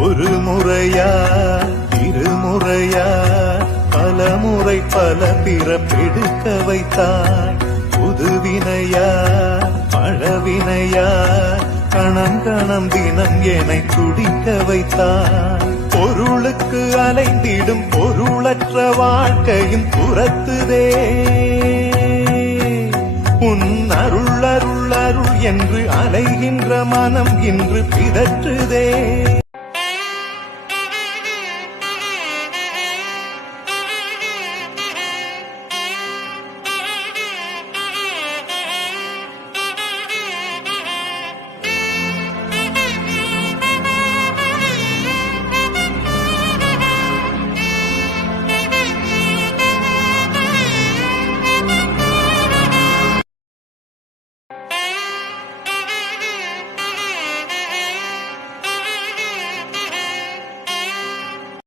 ஒரு முறையா இருமுறையா பல முறை பல பிறப்பெடுக்க வைத்தாய். புதுவினையா பழவினையா கணம் கணம் தினம் என்னை துடிக்க வைத்தாய். பொருளுக்கு அலைந்திடும் பொருளற்ற வாழ்க்கையும் துரத்துதே. உன் அருள் அருள் அருள் என்று அலைகின்ற மனம் இன்று பிதற்றுதே.